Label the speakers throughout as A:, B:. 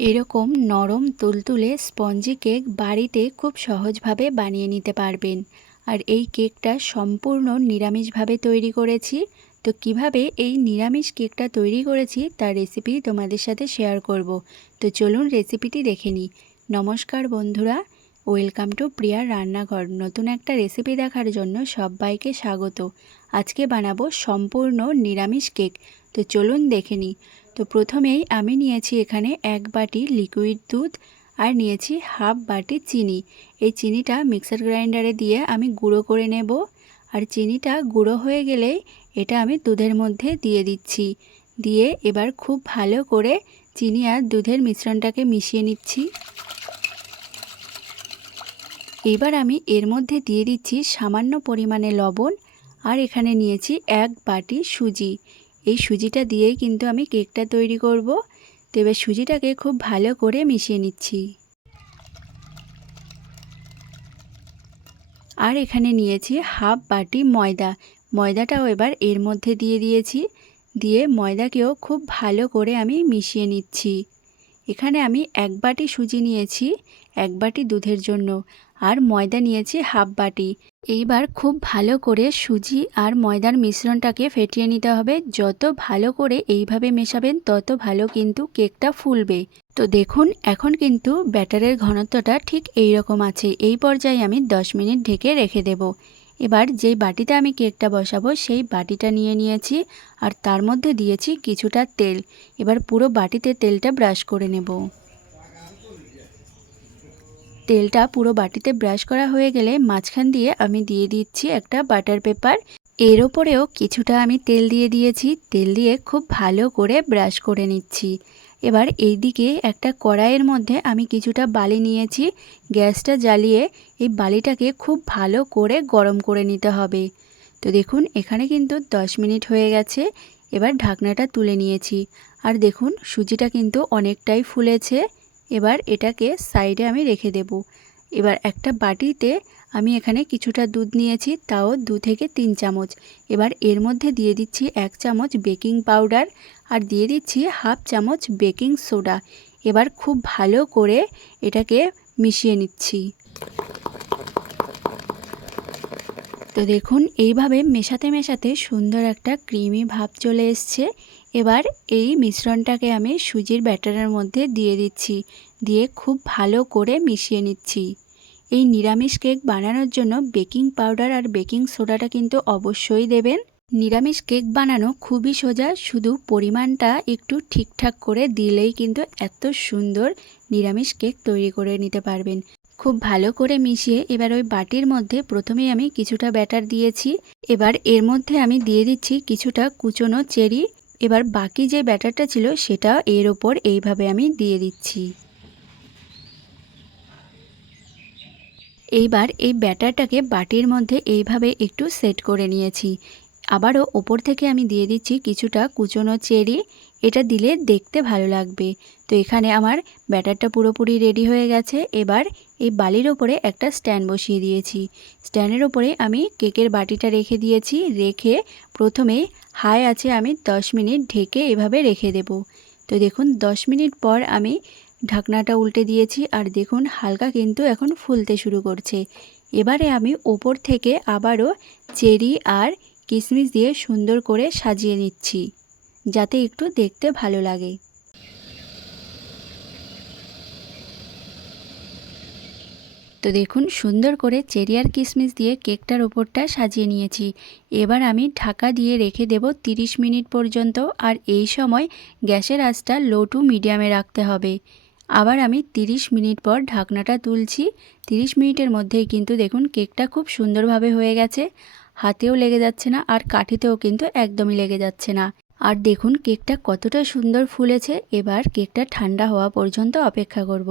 A: এরকম নরম তুলতুলে স্পঞ্জি কেক বাড়িতে খুব সহজভাবে বানিয়ে নিতে পারবেন। আর এই কেকটা সম্পূর্ণ নিরামিষভাবে তৈরি করেছি। তো কীভাবে এই নিরামিষ কেকটা তৈরি করেছি তার রেসিপি তোমাদের সাথে শেয়ার করব। তো চলুন রেসিপিটি দেখে নিই। নমস্কার বন্ধুরা, ওয়েলকাম টু প্রিয়ার রান্নাঘর। নতুন একটা রেসিপি দেখার জন্য সবাইকে স্বাগত। আজকে বানাবো সম্পূর্ণ নিরামিষ কেক। তো চলুন দেখে নিই। তো প্রথমেই আমি নিয়েছি এখানে এক বাটি লিকুইড দুধ আর নিয়েছি হাফ বাটি চিনি। এই চিনিটা মিক্সার গ্রাইন্ডারে দিয়ে আমি গুঁড়ো করে নেব আর চিনিটা গুঁড়ো হয়ে গেলে এটা আমি দুধের মধ্যে দিয়ে দিচ্ছি। দিয়ে এবার খুব ভালো করে চিনি আর দুধের মিশ্রণটাকে মিশিয়ে নিচ্ছি। এবার আমি এর মধ্যে দিয়ে দিচ্ছি সামান্য পরিমাণে লবণ আর এখানে নিয়েছি এক বাটি সুজি। এই সুজিটা দিয়েই কিন্তু আমি কেকটা তৈরি করব। তো এবার সুজিটাকে খুব ভালো করে মিশিয়ে নিচ্ছি। আর এখানে নিয়েছি হাফ বাটি ময়দা। ময়দাটাও এবার এর মধ্যে দিয়ে দিয়েছি। দিয়ে ময়দাকেও খুব ভালো করে আমি মিশিয়ে নিচ্ছি। এখানে আমি এক বাটি সুজি নিয়েছি, এক বাটি দুধের জন্য, আর ময়দা নিয়েছি হাফ বাটি। এইবার খুব ভালো করে সুজি আর ময়দার মিশ্রণটাকে ফেটিয়ে নিতে হবে। যত ভালো করে এইভাবে মেশাবেন, তত ভালো কিন্তু কেকটা ফুলবে। তো দেখুন, এখন কিন্তু ব্যাটারের ঘনত্বটা ঠিক এই রকম আছে। এই পর্যায়ে আমি 10 মিনিট ঢেকে রেখে দেব। এবার যেই বাটিতে আমি কেকটা বসাবো, সেই বাটিটা নিয়ে নিয়েছি আর তার মধ্যে দিয়েছি কিছুটা তেল। এবার পুরো বাটিতে তেলটা ব্রাশ করে নেব। তেলটা পুরো বাটিতে ব্রাশ করা হয়ে গেলে মাঝখান দিয়ে আমি দিয়ে দিচ্ছি একটা বাটার পেপার। এর ওপরেও কিছুটা আমি তেল দিয়ে দিয়েছি। তেল দিয়ে খুব ভালো করে ব্রাশ করে নিচ্ছি। এবার এইদিকে একটা কড়াইয়ের মধ্যে আমি কিছুটা বালি নিয়েছি। গ্যাসটা জ্বালিয়ে এই বালিটাকে খুব ভালো করে গরম করে নিতে হবে। তো দেখুন, এখানে কিন্তু 10 মিনিট হয়ে গেছে। এবার ঢাকনাটা তুলে নিয়েছি। আর দেখুন, সুজিটা কিন্তু অনেকটাই ফুলেছে। এবার এটাকে সাইডে আমি রেখে দেব। এবার একটা বাটিতে আমি এখানে কিছুটা দুধ নিয়েছি, তাও দু থেকে তিন চামচ। এবার এর মধ্যে দিয়ে দিচ্ছি এক চামচ বেকিং পাউডার আর দিয়ে দিচ্ছি হাফ চামচ বেকিং সোডা। এবার খুব ভালো করে এটাকে মিশিয়ে নিচ্ছি। তো দেখুন, এইভাবে মেশাতে মেশাতে সুন্দর একটা ক্রিমি ভাব চলে এসছে। এবার এই মিশ্রণটাকে আমি সুজির ব্যাটারের মধ্যে দিয়ে দিচ্ছি, দিয়ে খুব ভালো করে মিশিয়ে নিচ্ছি। এই নিরামিষ কেক বানানোর জন্য বেকিং পাউডার আর বেকিং সোডাটা কিন্তু অবশ্যই দেবেন। নিরামিষ কেক বানানো খুবই সোজা, শুধু পরিমাণটা একটু ঠিকঠাক করে দিলেই কিন্তু এত সুন্দর নিরামিষ কেক তৈরি করে নিতে পারবেন। খুব ভালো করে মিশিয়ে এবার ওই বাটির মধ্যে প্রথমেই আমি কিছুটা ব্যাটার দিয়েছি। এবার এর মধ্যে আমি দিয়ে দিচ্ছি কিছুটা কুচনো চেরি এবার বাকি যে ব্যাটারটা ছিল সেটা এর ওপর এইভাবে আমি দিয়ে দিচ্ছি। এইবার এই ব্যাটারটাকে বাটির মধ্যে এইভাবে একটু সেট করে নিয়েছি। আবারও ওপর থেকে আমি দিয়ে দিচ্ছি কিছুটা কুচনো চেরি। এটা দিলে দেখতে ভালো লাগবে। তো এখানে আমার ব্যাটারটা পুরোপুরি রেডি হয়ে গেছে। এবার এই বালির ওপরে একটা স্ট্যান্ড বসিয়ে দিয়েছি। স্ট্যান্ডের ওপরে আমি কেকের বাটিটা রেখে দিয়েছি। রেখে প্রথমে হাই আছে আমি 10 মিনিট ঢেকে এভাবে রেখে দেব। তো দেখুন 10 মিনিট পর আমি ঢাকনাটা উল্টে দিয়েছি আর দেখুন, হালকা কিন্তু এখন ফুলতে শুরু করছে। এবারে আমি ওপর থেকে আবারও চেরি আর কিশমিশ দিয়ে সুন্দর করে সাজিয়ে নিচ্ছি, যাতে একটু দেখতে ভালো লাগে। তো দেখুন, সুন্দর করে চেরি আর কিশমিশ দিয়ে কেকটার ওপরটা সাজিয়ে নিয়েছি। এবার আমি ঢাকা দিয়ে রেখে দেব 30 মিনিট পর্যন্ত আর এই সময় গ্যাসের আঁচটা লো টু মিডিয়ামে রাখতে হবে। আবার আমি 30 মিনিট পর ঢাকনাটা তুলছি। 30 মিনিটের মধ্যেই কিন্তু দেখুন কেকটা খুব সুন্দরভাবে হয়ে গেছে। হাতেও লেগে যাচ্ছে না আর কাঠিতেও কিন্তু একদমই লেগে যাচ্ছে না। আর দেখুন কেকটা কতটা সুন্দর ফুলেছে। এবার কেকটা ঠান্ডা হওয়া পর্যন্ত অপেক্ষা করব।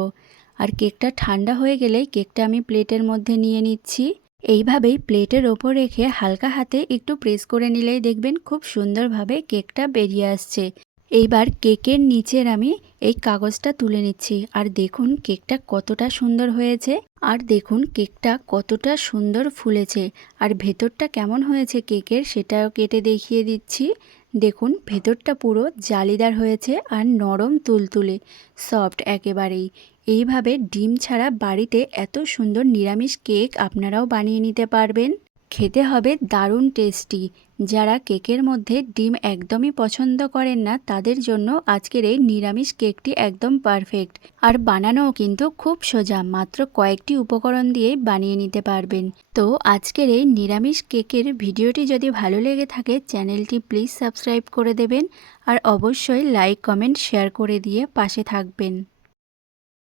A: আর কেকটা ঠান্ডা হয়ে গেলে কেকটা আমি প্লেটের মধ্যে নিয়ে নিচ্ছি। এইভাবেই প্লেটের ওপর রেখে হালকা হাতে একটু প্রেস করে নিলেই দেখবেন খুব সুন্দরভাবে কেকটা বেরিয়ে আসছে। এইবার কেকের নিচের আমি এই কাগজটা তুলে নিচ্ছি আর দেখুন কেকটা কতটা সুন্দর হয়েছে আর দেখুন কেকটা কতটা সুন্দর ফুলেছে আর ভেতরটা কেমন হয়েছে কেকের সেটাও কেটে দেখিয়ে দিচ্ছি। দেখুন, ভেতরটা পুরো জালিদার হয়েছে আর নরম তুলতুলে, সফট একেবারেই। এইভাবে ডিম ছাড়া বাড়িতে এত সুন্দর নিরামিষ কেক আপনারাও বানিয়ে নিতে পারবেন। খেতে হবে দারুণ টেস্টি যারা কেকের মধ্যে ডিম একদমই পছন্দ করেন না, তাদের জন্য আজকের এই নিরামিষ কেকটি একদম পারফেক্ট আর বানানোও কিন্তু খুব সোজা, মাত্র কয়েকটি উপকরণ দিয়েই বানিয়ে নিতে পারবেন। তো আজকের এই নিরামিষ কেকের ভিডিওটি যদি ভালো লেগে থাকে, চ্যানেলটি প্লিজ সাবস্ক্রাইব করে দেবেন আর অবশ্যই লাইক কমেন্ট শেয়ার করে দিয়ে পাশে থাকবেন।